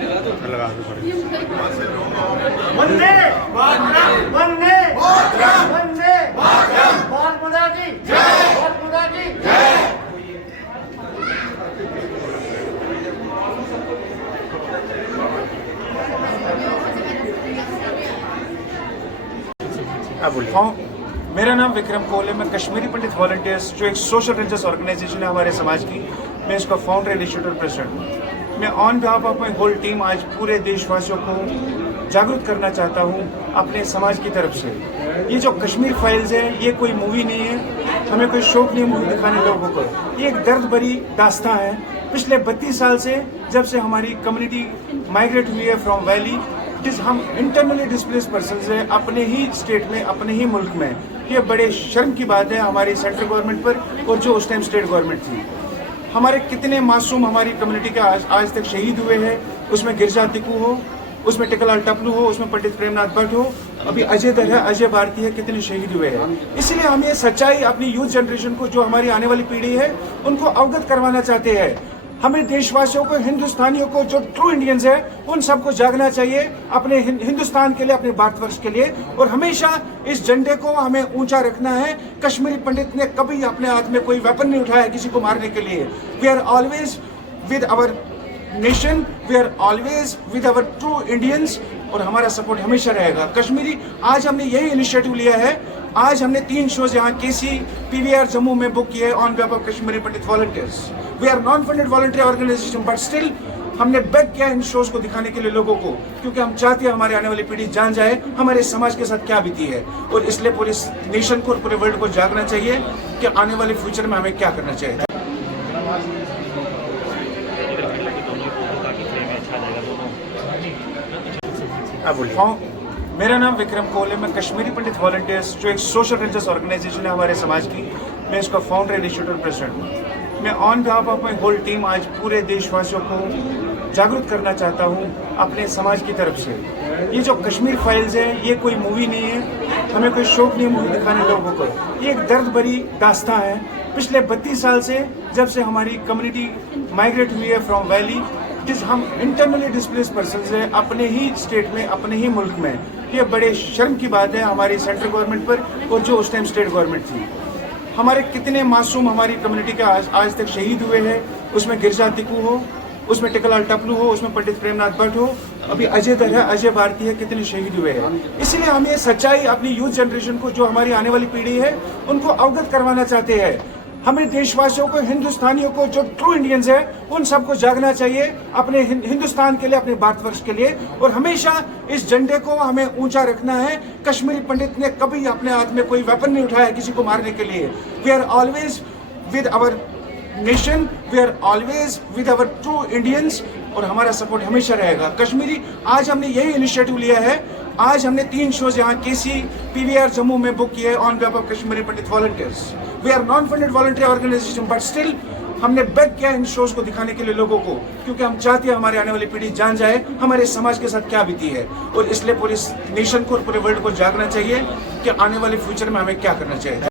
लगा दो थोड़ी। वंदे मातरम, वंदे मातरम, वंदे मातरम, भारत माता की जय, भारत माता की जय। मेरा नाम विक्रम कोहली, मैं कश्मीरी पंडित वॉलंटियर्स जो एक सोशल रिलीजियस ऑर्गेनाइजेशन है हमारे समाज की, मैं इसका फाउंडर इंस्टीट्यूट प्रेसिडेंट हूँ। मैं on behalf of my whole team आज पूरे देशवासियों को जागरूक करना चाहता हूँ अपने समाज की तरफ से। ये जो कश्मीर फाइल्स है ये कोई मूवी नहीं है, हमें कोई शौक नहीं मूवी दिखाने लोगों को। ये एक दर्द भरी दास्तां है। पिछले 32 साल से जब से हमारी कम्युनिटी माइग्रेट हुई है फ्रॉम वैली, जिस हम इंटरनली डिस्प्लेस पर्सन है अपने ही स्टेट में, अपने ही मुल्क में, ये बड़े शर्म की बात है हमारी सेंट्रल गवर्नमेंट पर और जो उस टाइम स्टेट गवर्नमेंट थी। हमारे कितने मासूम हमारी कम्युनिटी के आज तक शहीद हुए हैं, उसमें गिरजा तिक्कू हो, उसमें टिकलाल टपलू हो, उसमें पंडित प्रेमनाथ भट्ट हो, अभी अजय दर है, अजय भारती है, कितने शहीद हुए हैं। इसलिए हम ये सच्चाई अपनी यूथ जनरेशन को, जो हमारी आने वाली पीढ़ी है, उनको अवगत करवाना चाहते हैं। हमें देशवासियों को, हिंदुस्तानियों को, जो ट्रू इंडियंस है, उन सबको जागना चाहिए अपने हिंदुस्तान के लिए, अपने भारतवर्ष के लिए, और हमेशा इस झंडे को हमें ऊंचा रखना है। कश्मीरी पंडित ने कभी अपने हाथ में कोई वेपन नहीं उठाया किसी को मारने के लिए। We are always with our nation, we are always with our true Indians, और हमारा सपोर्ट हमेशा रहेगा। कश्मीरी, आज हमने यही इनिशिएटिव लिया है। आज हमने 3 शोज यहाँ केसी पीवीआर जम्मू में बुक किए on behalf of Kashmiri Pandit volunteers. We are non funded volunteer organisation, but still हमने बेग किया इन शोज को दिखाने के लिए लोगों को, क्योंकि हम चाहते हैं हमारे आने वाली पीढ़ी जान जाए हमारे समाज के साथ क्या बीती है। और इसलिए पूरे नेशन को और पूरे वर्ल्ड को जागना चाहिए कि आने वाले फ्यूचर में हमें क्या करना चाहिए। मेरा नाम विक्रम कोहली, मैं कश्मीरी पंडित वॉलंटियर्स जो एक सोशल रिलीजियस ऑर्गेनाइजेशन है हमारे समाज की, मैं इसका फाउंडर इंस्टीट्यूट प्रेसिडेंट हूँ। मैं on behalf of my whole team आज पूरे देशवासियों को जागरूक करना चाहता हूँ अपने समाज की तरफ से। ये जो कश्मीर फाइल्स है ये कोई मूवी नहीं है, हमें कोई शौक नहीं मूवी दिखाने लोगों को। ये एक दर्द भरी दास्तां है। पिछले 32 साल से जब से हमारी कम्युनिटी माइग्रेट हुई है फ्रॉम वैली, जिस हम इंटरनली डिस्प्लेस पर्सन है अपने ही स्टेट में, अपने ही मुल्क में, ये बड़े शर्म की बात है हमारी सेंट्रल गवर्नमेंट पर और जो उस टाइम स्टेट गवर्नमेंट थी। हमारे कितने मासूम हमारी कम्युनिटी के आज तक शहीद हुए हैं, उसमें गिरजा तिक्कू हो, उसमें टिकलाल टपलू हो, उसमें पंडित प्रेमनाथ भट्ट हो, अभी अजय दर है, अजय भारती है, कितने शहीद हुए हैं। इसलिए हम ये सच्चाई अपनी यूथ जनरेशन को, जो हमारी आने वाली पीढ़ी है, उनको अवगत करवाना चाहते हैं। हमें देशवासियों को, हिंदुस्तानियों को, जो ट्रू इंडियंस है, उन सबको जागना चाहिए अपने हिंदुस्तान के लिए, अपने भारतवर्ष के लिए, और हमेशा इस झंडे को हमें ऊंचा रखना है। कश्मीरी पंडित ने कभी अपने हाथ में कोई वेपन नहीं उठाया किसी को मारने के लिए। We are always with our nation, we are always with our true Indians, और हमारा सपोर्ट हमेशा रहेगा। कश्मीरी, आज हमने यही इनिशिएटिव लिया है। आज हमने 3 शोज यहाँ केसी पीवीआर जम्मू में बुक किए on behalf of Kashmiri Pandit volunteers. We are non funded volunteer organisation, but still हमने बेग किया इन शोज को दिखाने के लिए लोगों को, क्योंकि हम चाहते हैं हमारे आने वाली पीढ़ी जान जाए हमारे समाज के साथ क्या बीती है। और इसलिए पूरे नेशन को और पूरे वर्ल्ड को जागना चाहिए कि आने वाले फ्यूचर में हमें क्या करना चाहिए।